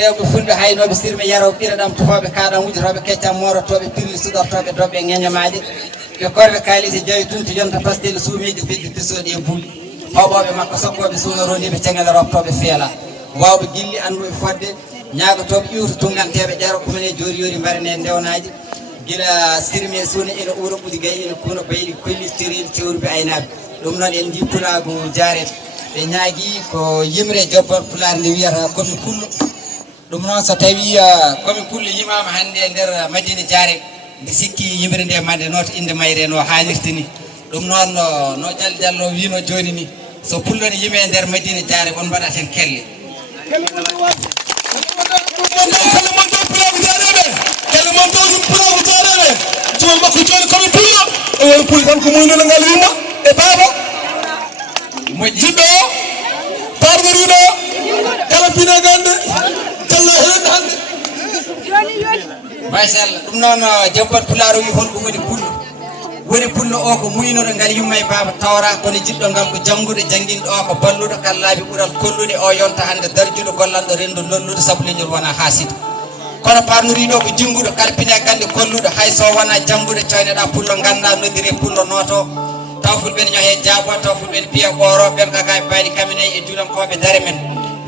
rewɓe fulɓe haynoɓe sirme yaroɓe ɓiraɗam tuhoɓe kaɗam wujitoɓe keccam morotoɓe pirli suɗortoɓe dobɓe ŋeñomaji ɓe korɓe kalisi jawi tunti jonta pastel suumiji beddi pisoɗi e buuli hoɓoɓe makko sokkoɓe suunaroniɓe cengele robtoɓe feela wawɓe gilli anduɓe fodde ñagotoɓe iwto tunganteɓe ƴaro kumene jori yori mbarane ndewnaji gila sirme suuna ina uuro ɓuuɗi gay ina kuno bayɗi kollistiril cewruɓe aynaɓe ɗum noon en ndi pulago jaret ɓe ñaagui ko yimre jobbal pulaar nde wiyata komin kullo ɗum noon so tawi komin kullo yimama hannde e nder madina jaare mbi sikki yimre nde mande noto inde mayre no hannirta ni ɗum noon no ƴal ƴallo wino joni ni so pulloni yime e nder madina jaare won mbaɗa ten kelle tuma makko joni komin pullo o woni pulli tan ko muynule ngal wimma e baaba jiɗɗo o pargoriɗo kala pine gande jallo hen hande machallah ɗum noon jabbat pularo wi holko woni pullo o ko muynoɗo ngal yumma e baaba tawra kono jiɗɗo ngal ko janggude janguinɗo o ko balluɗo kallaɓe ɓuural kollude o yonta hande darjuɗo gollanɗo rendo lollude saabu leñol wona hasida kono parnoriɗo ko jingguɗo kalpine gande kolluɗo hay so wona janggude coyneɗa pullo ganda noddiri pullo noto taw fulɓe ne ñohe jaabo taw fulɓe ne piya ɓoro ɓen kaka e mbayɗi kaminayi e juulankoɓe daare men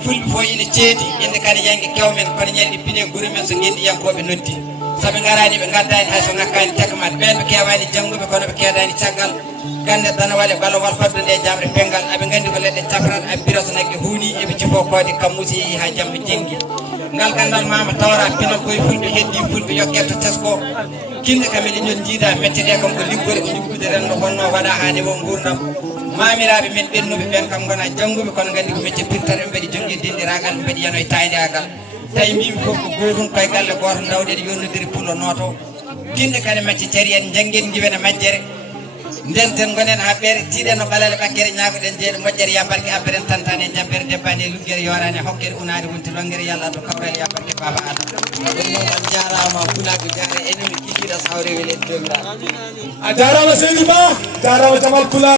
fulɓe fo ina ceedi inde kane yangue kewmen kono ñalɗi pine guure men so gendi yankoɓe noddi saaɓe garani ɓe gaddani hay so ngakkani tekmade ɓen ɓe kewani jangguɓe kono ɓe keedani caggal gande dana waɗe walla wal fadde nde jamre pengal aɓe gandi ko leɗɗe caprat aɓe bira so naggue huuni eɓe cifo koode kammusi yeehi ha jamma jengui ngal gandal mama tawra pinon koye fulɓe heddi fulɓe yokketto tesko kinde kamen eñon jiida mette ɗe kam ko liggore ko liggude renno honno waɗa hande wo gurdam mamiraɓe men ɓennuɓe ɓen kam gona jangguɓe kono gandi ko mecce pirtat ɓe mbaɗi jogui dendiragal ɓe mbaɗi yano e taydiagal tawi mbimi foof ko gotum koye galle goto dawɗen yonnodiri pullo noto kinde kane macce caari en jangguen guiwen e majjere ndenten gonen ha ɓeere tiiɗen no ɓalale ɓakkere ñagoɗen jeeɗe moƴƴere yabarke abberen tantane jabbere debbane luggere yorane hokkere unade wonti longere yalla to kawral yabarke baba adama ɗum noon on jarama pulaɓe jaare enen kikiɗa sawre wele jomiraɗo a jarama seydi ba jarama jamal pula